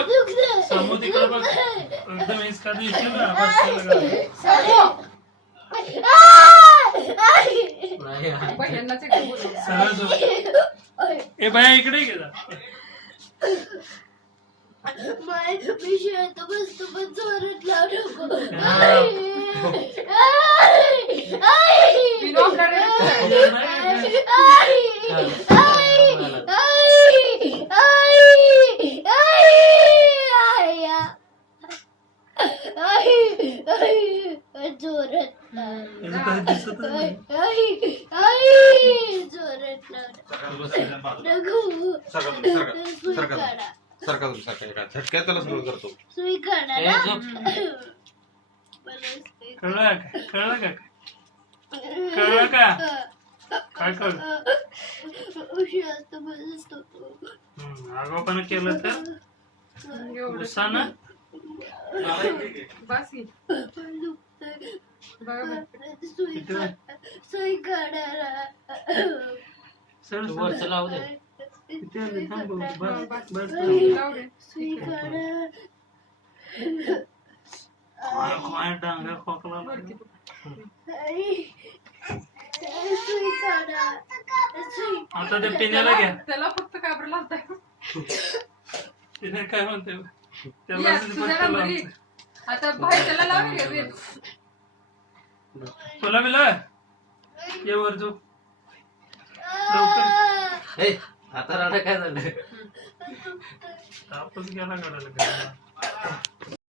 बघ समोर तिकडे बघ एकदम इसका दिसतो ना आवाज केला ए बाया इकडे गेला बसतो पण जोरात लावू जोरात झटक्यात त्याला सुरू करतो. सुई काढा कळलं का कळलं का काय कळलं आगाऊपणा केलं तर गुस्सा ना सुई काढायला वरच लावू दे. सुई काढा डांगा खोकला सुई काढा आता ते पिण्याला घ्या त्याला फक्त काबर लावताय पिण्या काय म्हणते त्याला आता बाहेर त्याला लावून तुला बिला ये वर जो आता राडा काय झालं तापच गेला काढायला